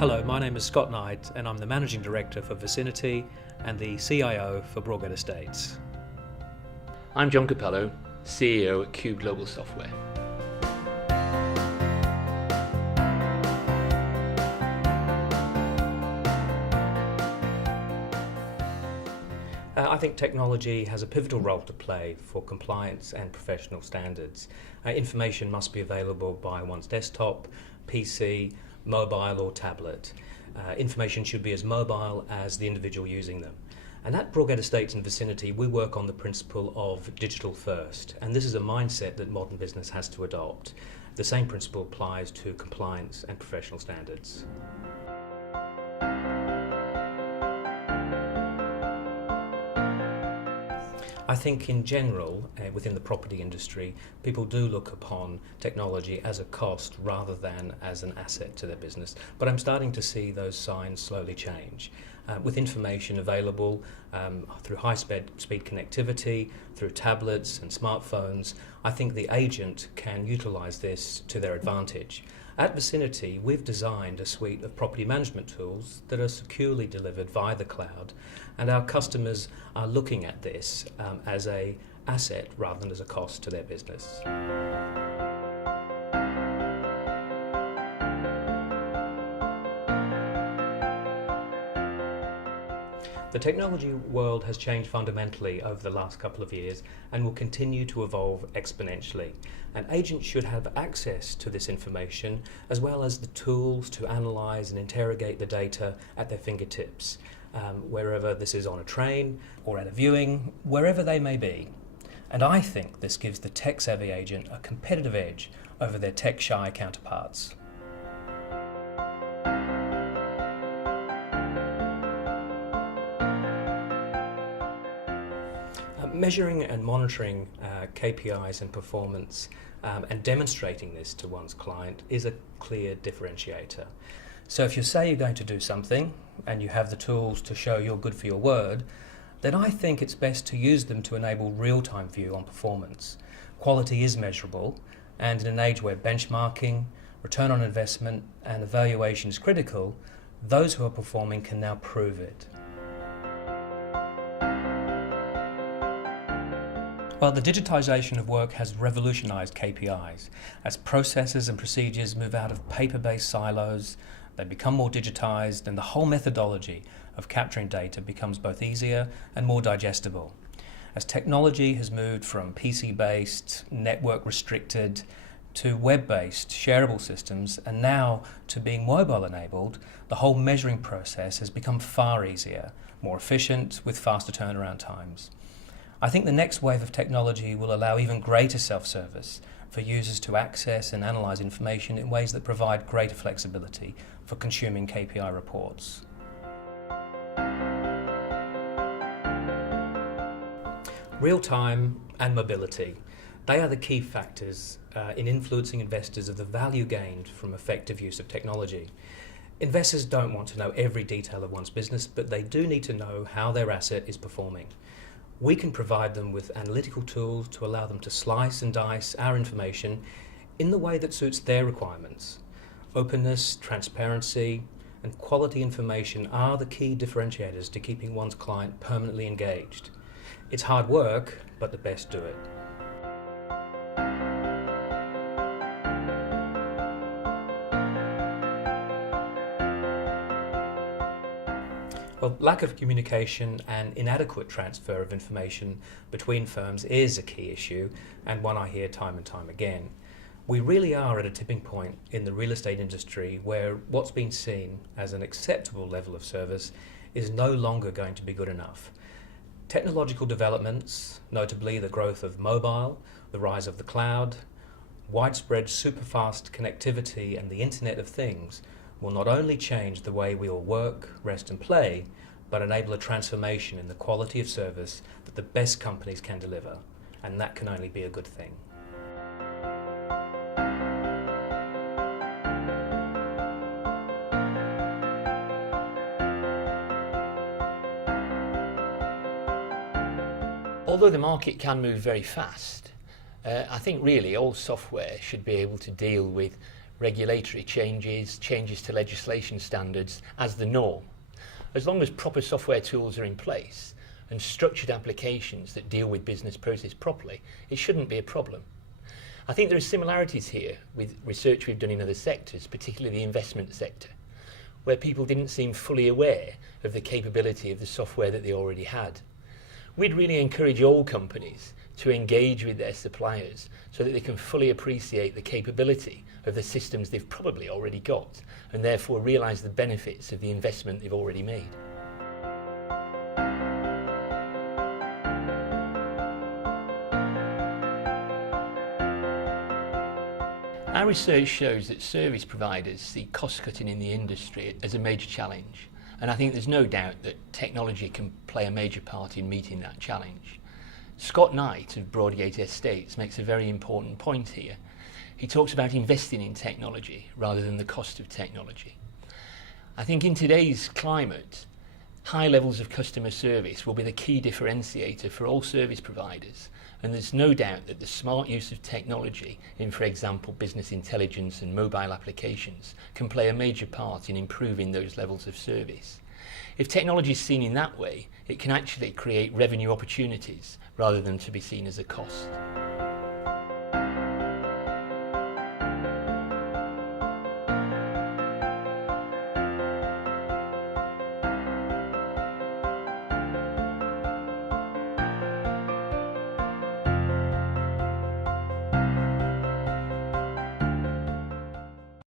Hello, my name is Scott Knight and I'm the Managing Director for Vicinity and the CIO for Broadgate Estates. I'm John Capello, CEO at Cube Global Software. I think technology has a pivotal role to play for compliance and professional standards. Information must be available by one's desktop, PC, mobile or tablet. Information should be as mobile as the individual using them. And at Broadgate Estates and Vicinity, we work on the principle of digital first, and this is a mindset that modern business has to adopt. The same principle applies to compliance and professional standards. I think in general, within the property industry, people do look upon technology as a cost rather than as an asset to their business. But I'm starting to see those signs slowly change. With information available through high-speed connectivity, through tablets and smartphones, I think the agent can utilise this to their advantage. At Vicinity, we've designed a suite of property management tools that are securely delivered via the cloud, and our customers are looking at this as an asset rather than as a cost to their business. The technology world has changed fundamentally over the last couple of years and will continue to evolve exponentially. An agent should have access to this information as well as the tools to analyse and interrogate the data at their fingertips, wherever this is on a train or at a viewing, wherever they may be. And I think this gives the tech-savvy agent a competitive edge over their tech-shy counterparts. Measuring and monitoring KPIs and performance and demonstrating this to one's client is a clear differentiator. So if you say you're going to do something and you have the tools to show you're good for your word, then I think it's best to use them to enable real-time view on performance. Quality is measurable, and in an age where benchmarking, return on investment and evaluation is critical, those who are performing can now prove it. Well, the digitisation of work has revolutionised KPIs. As processes and procedures move out of paper-based silos, they become more digitised, and the whole methodology of capturing data becomes both easier and more digestible. As technology has moved from PC-based, network-restricted, to web-based, shareable systems, and now to being mobile-enabled, the whole measuring process has become far easier, more efficient, with faster turnaround times. I think the next wave of technology will allow even greater self-service for users to access and analyse information in ways that provide greater flexibility for consuming KPI reports. Real-time and mobility. They are the key factors in influencing investors of the value gained from effective use of technology. Investors don't want to know every detail of one's business, but they do need to know how their asset is performing. We can provide them with analytical tools to allow them to slice and dice our information in the way that suits their requirements. Openness, transparency, and quality information are the key differentiators to keeping one's client permanently engaged. It's hard work, but the best do it. Well, lack of communication and inadequate transfer of information between firms is a key issue, and one I hear time and time again. We really are at a tipping point in the real estate industry where what's been seen as an acceptable level of service is no longer going to be good enough. Technological developments, notably the growth of mobile, the rise of the cloud, widespread super-fast connectivity and the Internet of Things will not only change the way we all work, rest and play, but enable a transformation in the quality of service that the best companies can deliver, and that can only be a good thing. Although the market can move very fast, I think really all software should be able to deal with regulatory changes, changes to legislation standards as the norm. As long as proper software tools are in place and structured applications that deal with business process properly, it shouldn't be a problem. I think there are similarities here with research we've done in other sectors, particularly the investment sector, where people didn't seem fully aware of the capability of the software that they already had. We'd really encourage all companies to engage with their suppliers so that they can fully appreciate the capability of the systems they've probably already got and therefore realise the benefits of the investment they've already made. Our research shows that service providers see cost cutting in the industry as a major challenge, and I think there's no doubt that technology can play a major part in meeting that challenge. Scott Knight of Broadgate Estates makes a very important point here. He talks about investing in technology rather than the cost of technology. I think in today's climate, high levels of customer service will be the key differentiator for all service providers, and there's no doubt that the smart use of technology in, for example, business intelligence and mobile applications can play a major part in improving those levels of service. If technology is seen in that way, it can actually create revenue opportunities rather than to be seen as a cost.